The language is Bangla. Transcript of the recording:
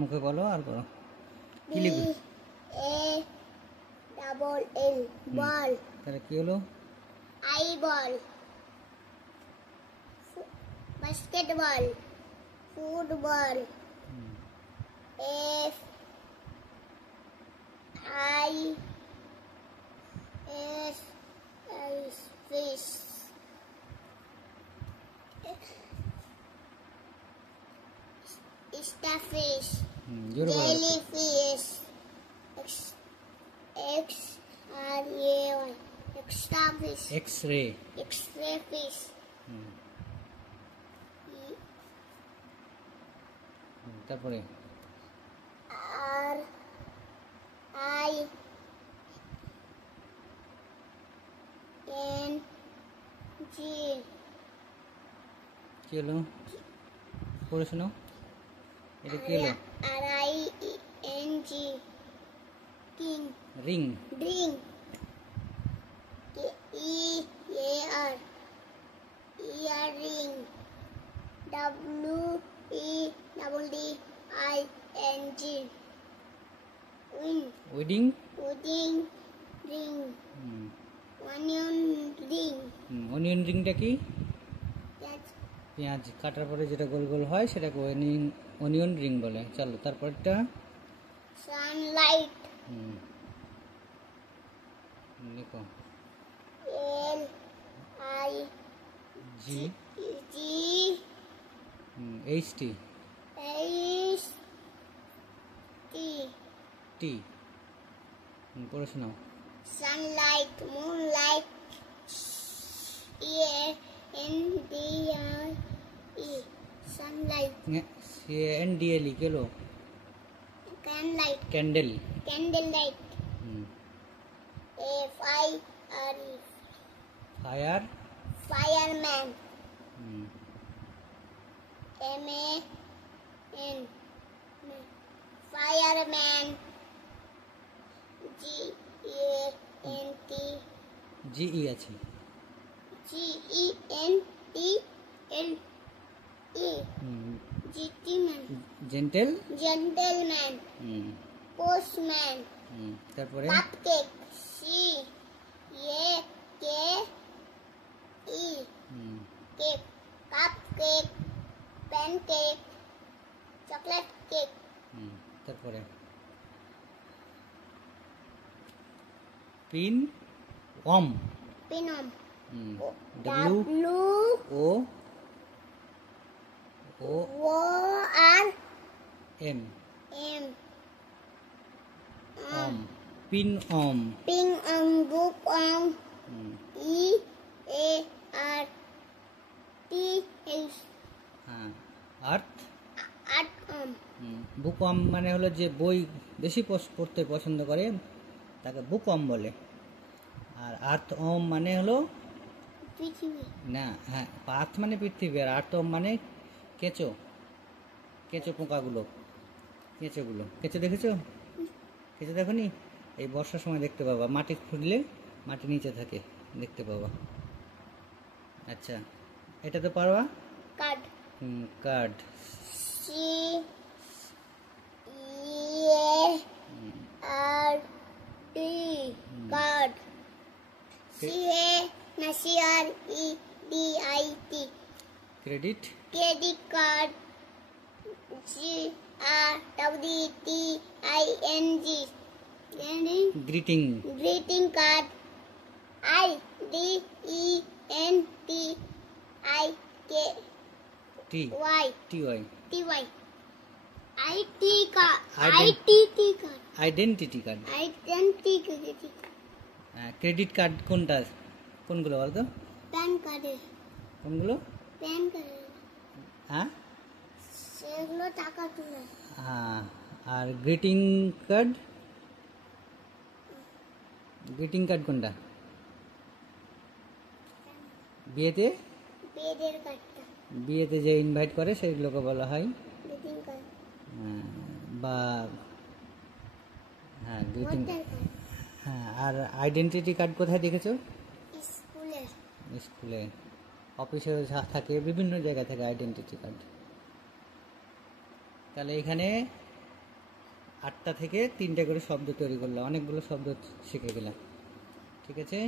মুখে বলো আর করো। কি লিখবে? BALL বল। তাহলে কি হলো? I ball. Basketball. Football. FIS fish। Starfish। Jellyfish। XRAY extrafish। X-ray। X-ray fish। তারপরে RING কি হলো? পড়ে শোনো, এটা কি হলো? RING king। Ring. Ring। EAR earring। WEDDING wing। Wedding. Wedding ring। Onion ring। Onion রিংটা কি? পেঁয়াজ। পেঁয়াজ কাটার পরে যেটা গোল গোল হয় সেটাকে অনিয়ন রিং বলে। চলো তারপরটা। Sunlight। লিখো। LIGHT HT টি। পড়ে শোনাও। Sunlight। Moonlight। SUNDLE sunlight। CANDLE কি হলো? Candlelight। Candle. Candlelight। FIRE fire. fireman। MAN fireman। GENT G E আছে। GENTLE gentle. gentleman। postman। তারপরে cupcake। CAKE cake। cupcake। pancake। chocolate cake। তারপরে pin Om. pinom। WORM Om. Pin Om. ping on book on EARTH হ্যাঁ আর্থ। art on বুকওয়ার্ম মানে হলো যে বই বেশি পড়তে পছন্দ করে তাকে বুকওয়ার্ম বলে। আর আর্থ ওম মানে হলো পৃথিবী। না, হ্যাঁ আর্থ মানে পৃথিবী আর আর্থ ওম মানে কেঁচো। কেঁচো পোকাগুলো, কেঁচো দেখেছো? কেঁচো দেখোনি? এই বর্ষার সময় দেখতে পাবা, মাটি খুঁড়লে মাটি নিচে থাকে, দেখতে পাবা। আচ্ছা এটা তো পারবা। Card. Card. CARD card. CREDIT credit. Credit card. GRWTING greeting. Greeting card. IDENTITY IT card. ITT card. Identity card. Identity. Credit card কোনটা? কোনগুলো বলতো? প্যান কার্ডের। কোনগুলো? প্যান কার্ডের। হ্যাঁ সেগুলো টাকা তুলে। হ্যাঁ আর গ্রিটিং কার্ড? গ্রিটিং কার্ড কোনটা? বিয়েতে? বিয়ের কার্ডটা। বিয়েতে যে ইনভাইট করে সেইগুলোকে বলা হয় গ্রিটিং কার্ড। বা হ্যাঁ গ্রিটিং। Voter card. হ্যাঁ আর আইডেন্টিটি কার্ড কোথায় দেখেছো? স্কুলে। স্কুলে, অফিসে থাকে, বিভিন্ন জায়গা থেকে আইডেন্টিটি কার্ড। তাহলে এখানে 8টা থেকে 3টে করে শব্দ তৈরি করলাম, অনেকগুলো শব্দ শিখে গেলাম। ঠিক আছে।